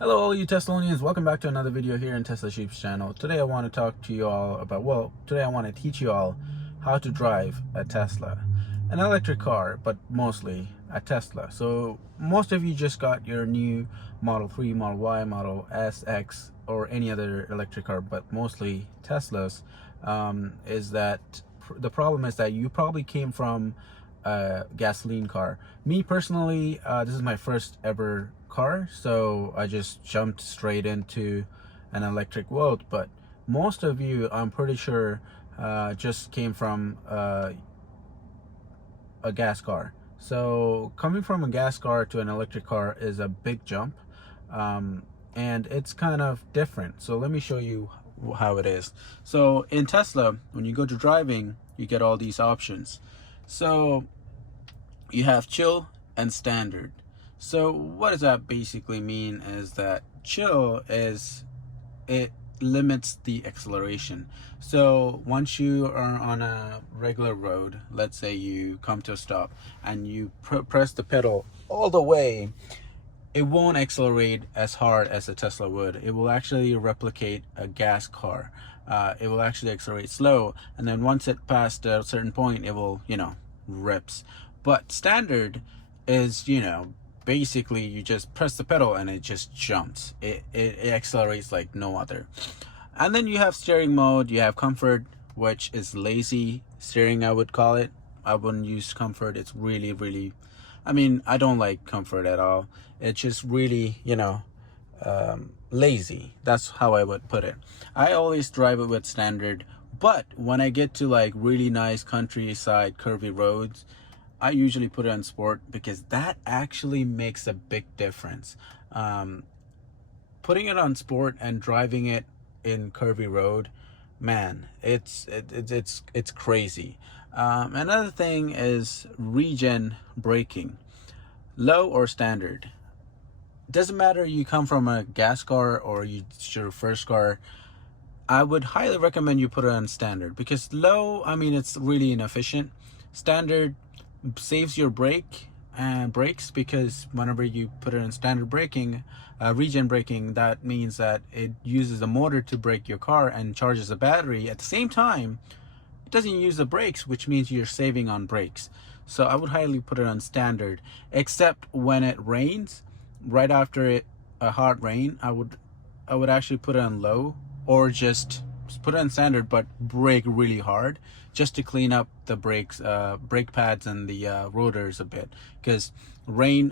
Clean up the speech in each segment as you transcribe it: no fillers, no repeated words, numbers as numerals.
Hello all you Teslonians, welcome back to another video here in Tesla Sheep's channel. Today I want to talk to you all about, today I want to teach you all how to drive a Tesla. An electric car, but mostly a Tesla. So most of you just got your new Model 3, Model Y, Model S, X, or any other electric car, but mostly Teslas, the problem is that you probably came from a gasoline car. Me personally, this is my first ever car, so I just jumped straight into an electric world. But most of you, I'm pretty sure, just came from a gas car. So coming from a gas car to an electric car is a big jump, and it's kind of different. So let me show you how it is. So in Tesla, when you go to driving, you get all these options. So you have chill and standard. So what does that basically mean is that chill is, it limits the acceleration. So once you are on a regular road, let's say you come to a stop and you press the pedal all the way, it won't accelerate as hard as a Tesla would. It will actually replicate a gas car. It will actually accelerate slow, and then once it passed a certain point, it will, rips. But standard is, basically you just press the pedal and it just jumps. It accelerates like no other. And then you have steering mode, you have comfort, which is lazy steering, I would call it. I wouldn't use comfort. It's really, I don't like comfort at all. It's just really, lazy. That's how I would put it. I always drive it with standard, but when I get to like really nice countryside curvy roads, I usually put it on sport, because that actually makes a big difference. Putting it on sport and driving it in curvy road, man, it's crazy. Another thing is regen braking, low or standard. Doesn't matter you come from a gas car or it's your first car. I would highly recommend you put it on standard, because low, it's really inefficient. Standard saves your brakes, because whenever you put it in standard braking, regen braking, that means that it uses the motor to brake your car and charges the battery. At the same time, it doesn't use the brakes, which means you're saving on brakes. So I would highly put it on standard, except when it rains. Right after a hard rain, I would actually put it on low, or just put it on standard but brake really hard, just to clean up the brakes, brake pads and the rotors a bit, because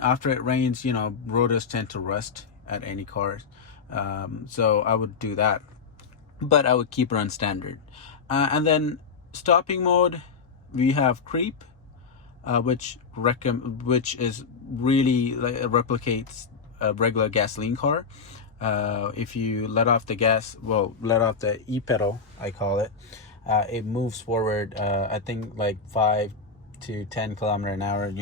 after it rains, rotors tend to rust at any cars. So I would do that, but I would keep it on standard. And then stopping mode, we have creep, which is really replicates a regular gasoline car. If you let off the e-pedal, I call it, it moves forward, I think like 5 to 10 kilometers an hour,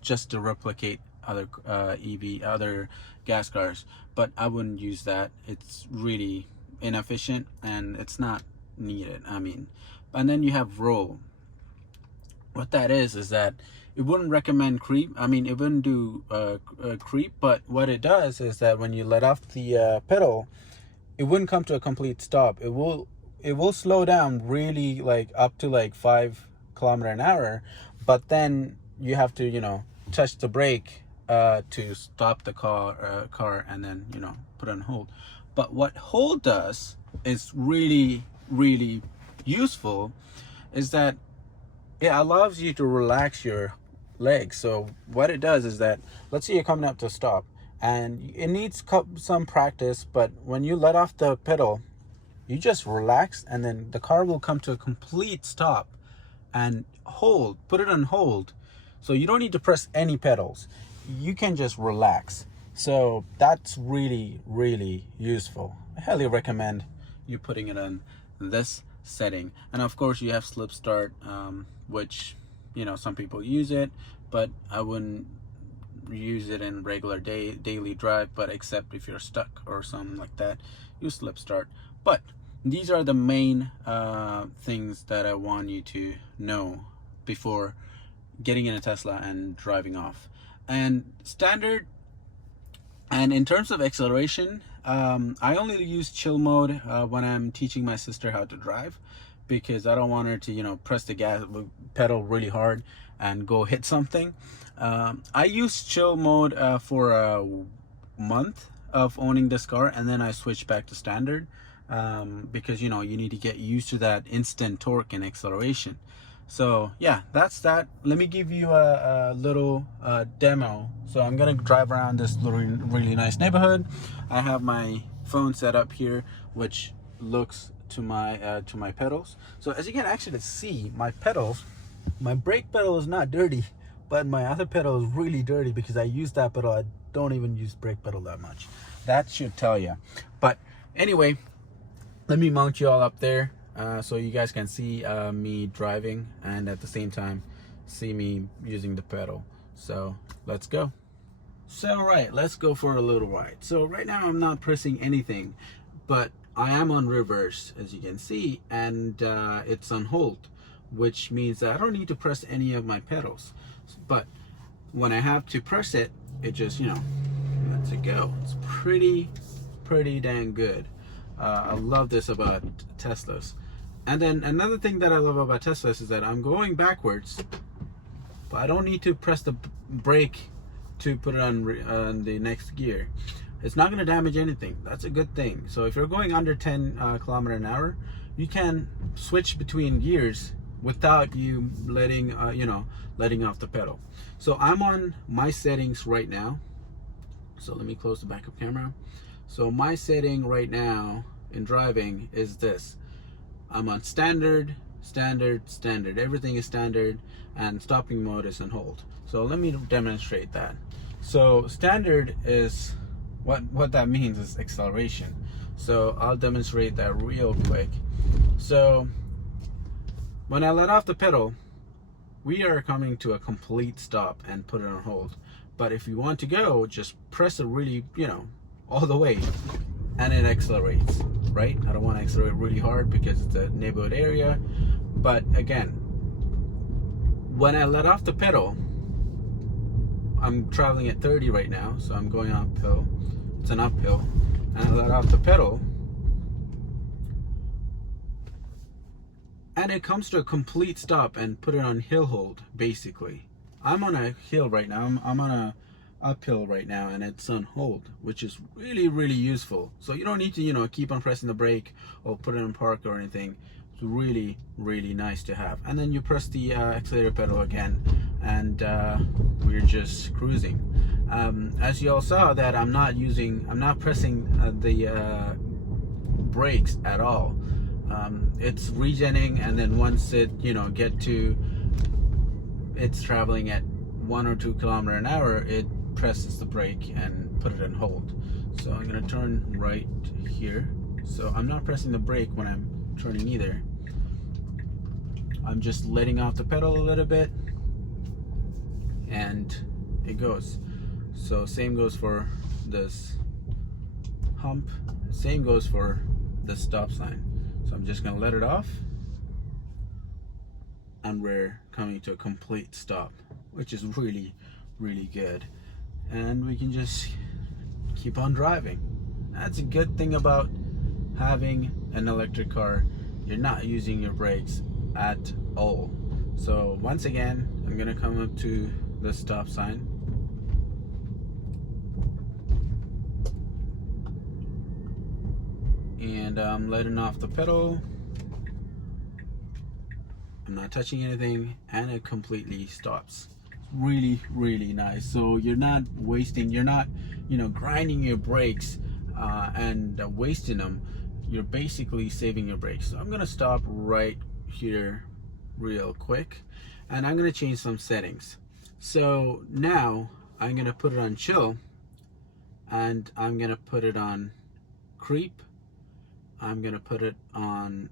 just to replicate other other gas cars. But I wouldn't use that. It's really inefficient and it's not needed. And then you have roll. What that is that it wouldn't recommend creep. It wouldn't do creep, but what it does is that when you let off the pedal, it wouldn't come to a complete stop. It will slow down really, like up to like 5 kilometers an hour, but then you have to touch the brake to stop the car and then put it on hold. But what hold does is really useful, is that it allows you to relax your legs. So what it does is that, let's say you're coming up to a stop and it needs some practice, but when you let off the pedal, you just relax, and then the car will come to a complete stop and put it on hold. So you don't need to press any pedals. You can just relax. So that's really useful. I highly recommend you putting it on this setting. And of course you have slip start, which some people use it, but I wouldn't use it in regular daily drive, but except if you're stuck or something like that, you slip start. But these are the main things that I want you to know before getting in a Tesla and driving off. And standard, And in terms of acceleration, I only use chill mode when I'm teaching my sister how to drive, because I don't want her to, you know, press the gas pedal really hard and go hit something. I use chill mode for a month of owning this car, and then I switch back to standard, because, you know, you need to get used to that instant torque and acceleration. So yeah, that's that. Let me give you a little demo. So I'm gonna drive around this little really nice neighborhood. I have my phone set up here, which looks to my pedals. So as you can actually see, my pedals, my brake pedal is not dirty, but my other pedal is really dirty because I use that pedal. I don't even use brake pedal that much. That should tell you. But anyway, let me mount you all up there so you guys can see me driving, and at the same time see me using the pedal. So let's go. So right, let's go for a little ride. So right now I'm not pressing anything, but I am on reverse, as you can see, and it's on hold, which means that I don't need to press any of my pedals. But when I have to press it, it just, you know, lets it go. It's pretty dang good. I love this about Teslas. And then another thing that I love about Teslas is that I'm going backwards, but I don't need to press the brake to put it on the next gear. It's not going to damage anything. That's a good thing. So if you're going under 10 kilometer an hour, you can switch between gears without you letting letting off the pedal. So I'm on my settings right now. So let me close the backup camera. So my setting right now in driving is this. I'm on standard. Everything is standard, and stopping mode is on hold. So let me demonstrate that. So standard is, what that means is acceleration. So I'll demonstrate that real quick. So when I let off the pedal, we are coming to a complete stop and put it on hold. But if you want to go, just press it really, you know, all the way, and it accelerates, right? I don't want to accelerate really hard because it's a neighborhood area. But again, when I let off the pedal, I'm traveling at 30 right now, so I'm going uphill. It's an uphill, and I let off the pedal, and it comes to a complete stop and put it on hill hold, basically. I'm on a hill right now. I'm on a uphill right now, and it's on hold, which is really useful. So you don't need to, you know, keep on pressing the brake or put it on park or anything. It's really nice to have. And then you press the accelerator pedal again, and we're just cruising. As you all saw, that I'm not pressing the brakes at all. It's regenning, and then once it, you know, it's traveling at 1 or 2 kilometers an hour, it presses the brake and put it on hold. So I'm gonna turn right here. So I'm not pressing the brake when I'm turning either. I'm just letting off the pedal a little bit, and it goes. So same goes for this hump, same goes for the stop sign. So I'm just gonna let it off, and we're coming to a complete stop, which is really good. And we can just keep on driving. That's a good thing about having an electric car. You're not using your brakes at all. So once again, I'm gonna come up to the stop sign, and I'm letting off the pedal. I'm not touching anything, and it completely stops. Really nice. So you're not wasting, you're not, you know, grinding your brakes and wasting them. You're basically saving your brakes. So I'm gonna stop right here real quick, and I'm gonna change some settings. So now I'm gonna put it on chill, and I'm gonna put it on creep. I'm gonna put it on,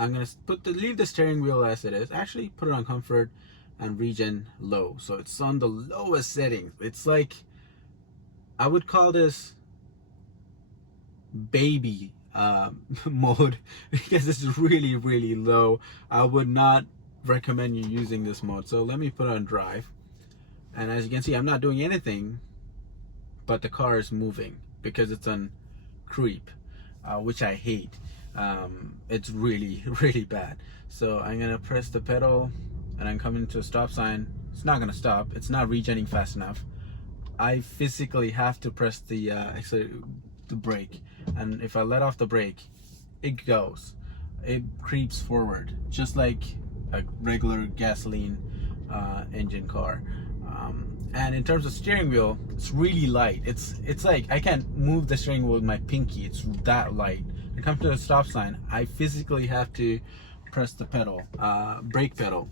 leave the steering wheel as it is. Actually, put it on comfort and regen low. So it's on the lowest setting. It's like, I would call this baby mode because it's really low. I would not recommend you using this mode. So let me put on drive, and as you can see, I'm not doing anything, but the car is moving because it's on creep, which I hate. It's really really bad. So I'm gonna press the pedal and I'm coming to a stop sign. It's not gonna stop. It's not regenerating fast enough. I physically have to press the brake, and if I let off the brake, it goes. It creeps forward just like a regular gasoline engine car. And in terms of steering wheel, it's really light. It's like I can't move the steering wheel with my pinky. It's that light. When it comes to a stop sign, I physically have to press the pedal, brake pedal,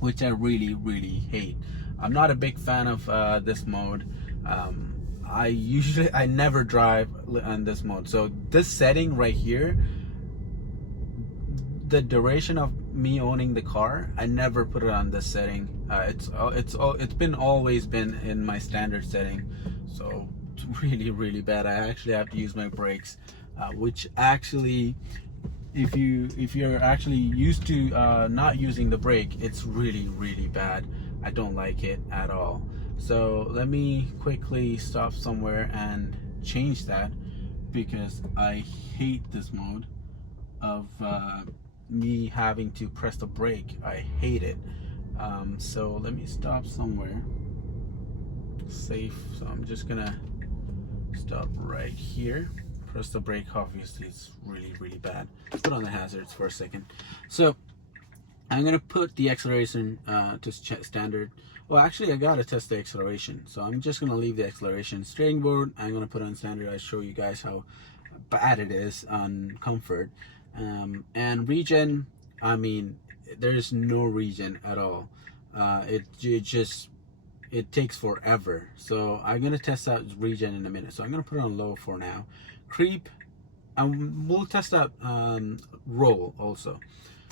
which I really really hate. I'm not a big fan of this mode. I never drive on this mode. So this setting right here, the duration of me owning the car, I never put it on this setting. It's been always been in my standard setting. So it's really really bad. I actually have to use my brakes, which actually, if you're actually used to not using the brake, it's really really bad. I don't like it at all. So let me quickly stop somewhere and change that, because I hate this mode of me having to press the brake. I hate it. So let me stop somewhere safe. So I'm just gonna stop right here, press the brake. Obviously it's really really bad. Let's put on the hazards for a second. So I'm gonna put the acceleration to standard. Well, actually I gotta test the acceleration, so I'm just gonna leave the acceleration. Steering wheel I'm gonna put on standard. I show you guys how bad it is on comfort. And regen, I mean, there's no regen at all. It takes forever. So I'm gonna test out regen in a minute. So I'm gonna put it on low for now. Creep, and we'll test out roll also.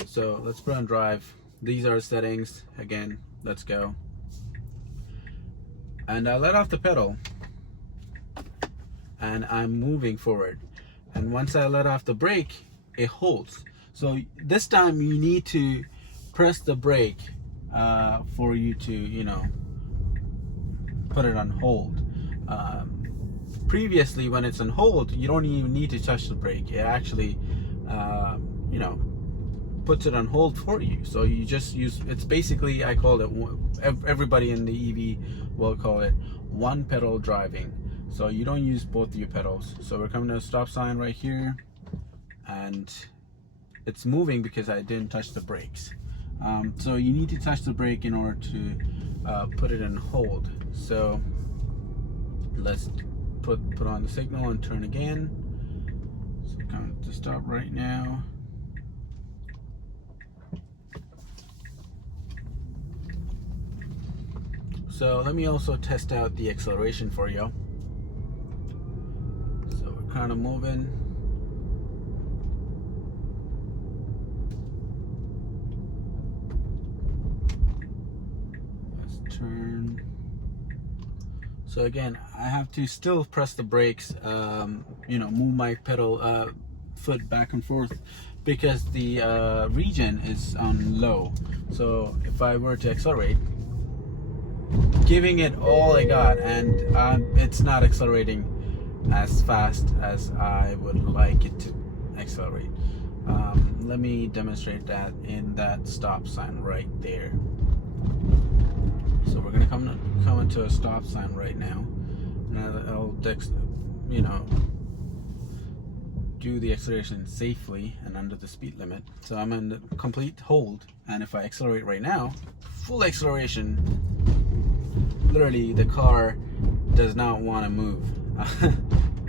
So let's put on drive. These are settings. Again, let's go. And I let off the pedal and I'm moving forward. And once I let off the brake, it holds. So this time you need to press the brake for you to, you know, put it on hold. Previously, when it's on hold, you don't even need to touch the brake. It actually, you know, puts it on hold for you. So you just use, it's basically, I call it, everybody in the EV will call it one pedal driving. So you don't use both your pedals. So we're coming to a stop sign right here, and it's moving because I didn't touch the brakes. So you need to touch the brake in order to put it in hold. So let's put on the signal and turn again. So come to stop right now. So let me also test out the acceleration for you. So we're kind of moving. Let's turn. So again, I have to still press the brakes, you know, move my pedal foot back and forth, because the regen is on low. So if I were to accelerate, giving it all I got, and it's not accelerating as fast as I would like it to accelerate. Let me demonstrate that in that stop sign right there. So we're gonna come into a stop sign right now. Now I'll you know, do the acceleration safely and under the speed limit. So I'm in the complete hold, and if I accelerate right now, full acceleration, literally the car does not want to move.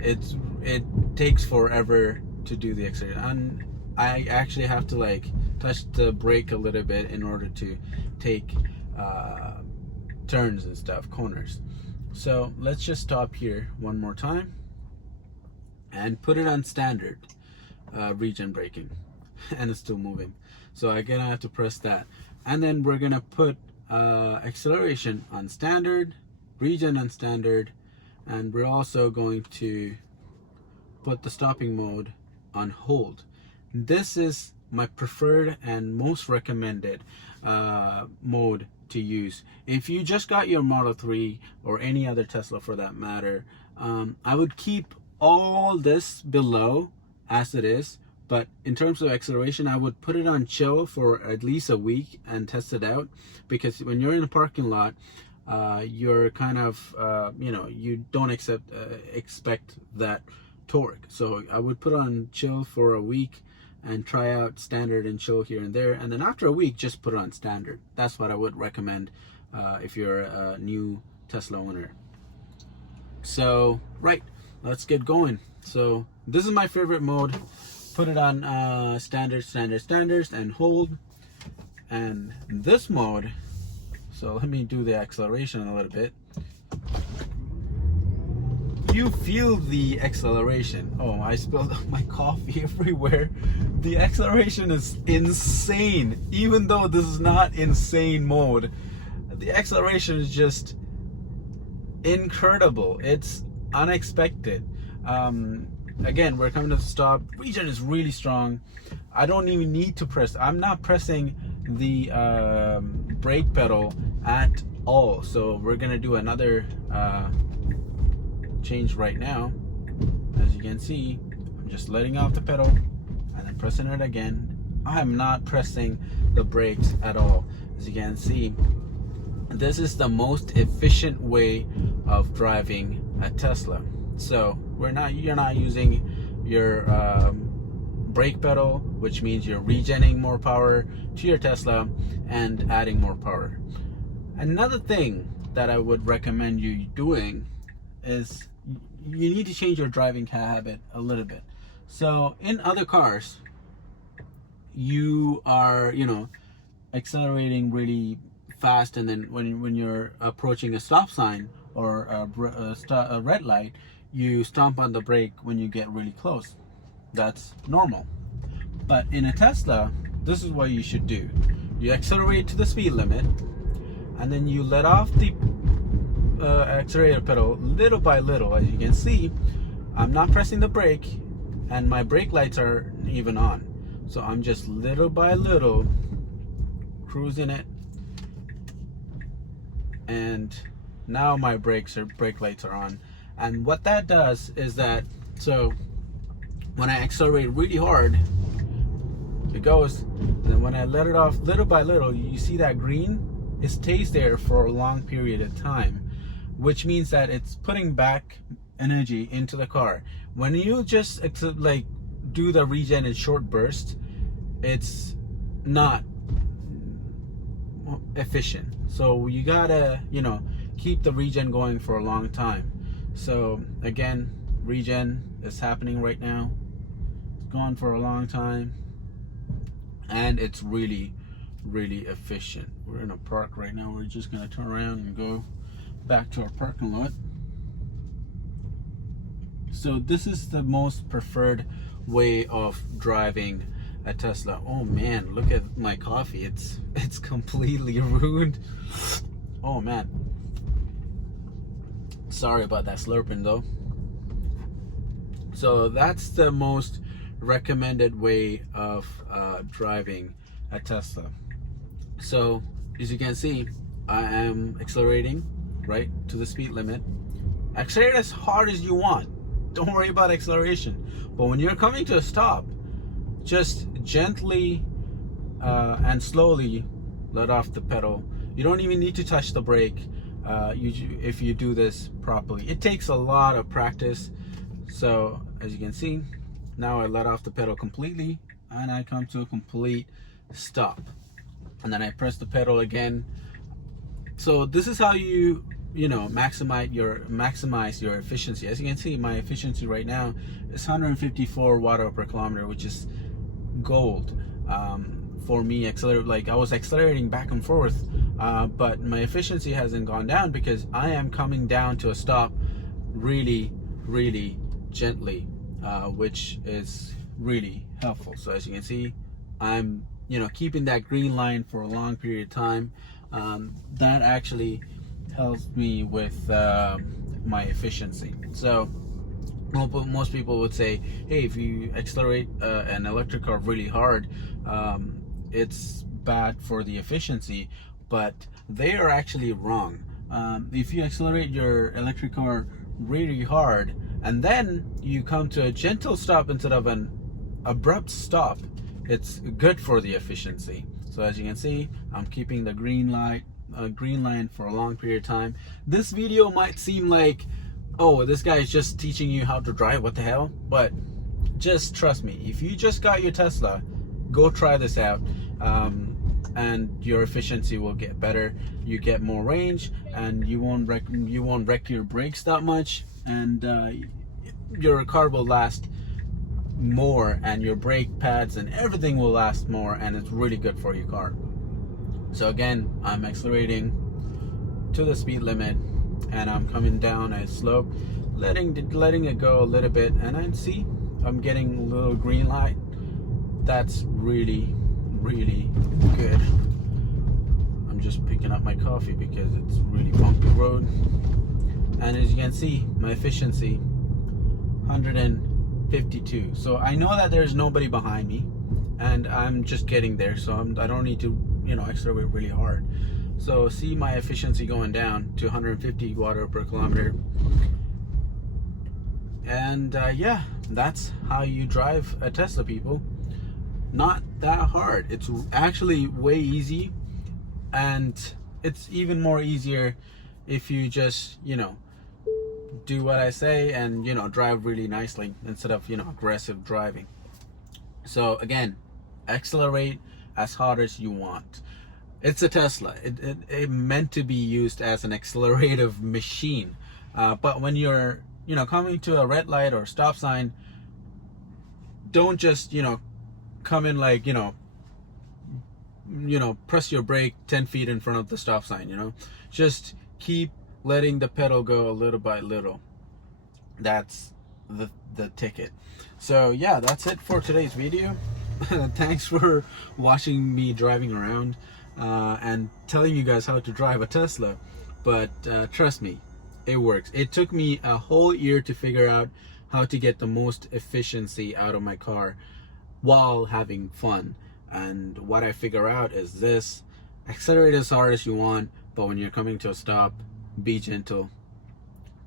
It takes forever to do the acceleration, and I actually have to like touch the brake a little bit in order to take turns and stuff, corners. So let's just stop here one more time and put it on standard regen braking, and it's still moving. So I'm gonna have to press that, and then we're gonna put acceleration on standard, regen on standard, and we're also going to put the stopping mode on hold. This is my preferred and most recommended mode to use. If you just got your Model 3 or any other Tesla for that matter, I would keep all this below as it is, but in terms of acceleration, I would put it on chill for at least a week and test it out, because when you're in a parking lot, you're kind of you don't expect that torque. So I would put on chill for a week and try out standard and chill here and there, and then after a week just put it on standard. That's what I would recommend if you're a new Tesla owner. So right, let's get going. So this is my favorite mode. Put it on standards, and hold. And this mode, so let me do the acceleration a little bit. You feel the acceleration. Oh, I spilled my coffee everywhere. The acceleration is insane. Even though this is not insane mode, the acceleration is just incredible. It's unexpected. Again, we're coming to the stop. Regen is really strong. I don't even need to press. I'm not pressing the brake pedal at all. So we're gonna do another change right now. As you can see, I'm just letting off the pedal and then pressing it again. I'm not pressing the brakes at all. As you can see, this is the most efficient way of driving a Tesla. So you're not using your brake pedal, which means you're regenerating more power to your Tesla and adding more power. Another thing that I would recommend you doing is you need to change your driving habit a little bit. So in other cars, you are accelerating really fast, and then when you're approaching a stop sign or a red light, you stomp on the brake when you get really close. That's normal. But in a Tesla, this is what you should do. You accelerate to the speed limit, and then you let off the accelerator pedal little by little. As you can see, I'm not pressing the brake, and my brake lights are even on. So I'm just little by little cruising it, and now my brake lights are on. And what that does is that, so when I accelerate really hard, it goes, and then when I let it off little by little, you see that green? It stays there for a long period of time, which means that it's putting back energy into the car. When you just do the regen in short bursts, it's not efficient. So you gotta keep the regen going for a long time. So again, regen is happening right now. It's gone for a long time, and it's really efficient. We're in a park right now. We're just gonna turn around and go back to our parking lot. So this is the most preferred way of driving a Tesla. Oh man, look at my coffee. It's completely ruined. Oh man. Sorry about that slurping though. So that's the most recommended way of driving a Tesla. So as you can see, I am accelerating right to the speed limit. Accelerate as hard as you want. Don't worry about acceleration. But when you're coming to a stop, just gently and slowly let off the pedal. You don't even need to touch the brake if you do this properly. It takes a lot of practice. So as you can see, now I let off the pedal completely, and I come to a complete stop, and then I press the pedal again. So this is how you maximize your efficiency. As you can see, my efficiency right now is 154 watt-hour per kilometer, which is gold for me. I was accelerating back and forth, but my efficiency hasn't gone down because I am coming down to a stop really gently, which is really helpful. So as you can see, I'm keeping that green line for a long period of time. That actually helps me with my efficiency. So most people would say, hey, if you accelerate an electric car really hard, it's bad for the efficiency. but they are actually wrong. If you accelerate your electric car really hard and then you come to a gentle stop instead of an abrupt stop, it's good for the efficiency. So as you can see, I'm keeping the green line for a long period of time. This video might seem like, oh, this guy is just teaching you how to drive, what the hell? But just trust me, if you just got your Tesla, go try this out, and your efficiency will get better. You get more range, and you won't wreck your brakes that much, and your car will last more, and your brake pads and everything will last more, and it's really good for your car. So again, I'm accelerating to the speed limit, and I'm coming down a slope, letting it go a little bit, and I see I'm getting a little green light. That's really good. I'm just picking up my coffee because it's really bumpy road, and as you can see, my efficiency 152. So I know that there's nobody behind me, and I'm just getting there, so I don't need to, you know, accelerate really hard. So see my efficiency going down to 150 watt per kilometer. And yeah, that's how you drive a Tesla, people. Not that hard. It's actually way easy, and it's even more easier if you just, you know, do what I say and, you know, drive really nicely instead of, you know, aggressive driving. So again, accelerate as hard as you want. It's a Tesla. It meant to be used as an accelerative machine. But when you're, you know, coming to a red light or stop sign, don't just, you know, come in like, you know, press your brake 10 feet in front of the stop sign, you know. Just keep letting the pedal go a little by little. That's the ticket. So yeah, that's it for today's video. Thanks for watching me driving around and telling you guys how to drive a Tesla. But trust me, it works. It took me a whole year to figure out how to get the most efficiency out of my car while having fun. And what I figure out is this: accelerate as hard as you want, but when you're coming to a stop, be gentle.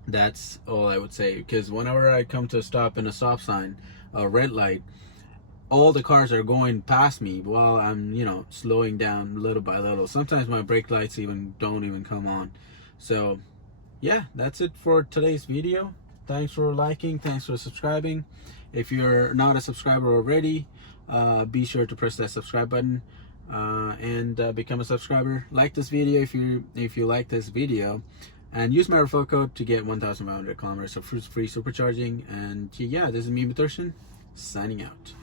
That's all I would say, because whenever I come to a stop in a stop sign, a red light, all the cars are going past me while I'm, you know, slowing down little by little. Sometimes my brake lights don't even come on. So yeah, that's it for today's video. Thanks for liking, thanks for subscribing. If you're not a subscriber already, be sure to press that subscribe button and become a subscriber. Like this video if you like this video, and use my referral code to get 1,500 kilometers of free supercharging. And yeah, this is me, Mithursan, signing out.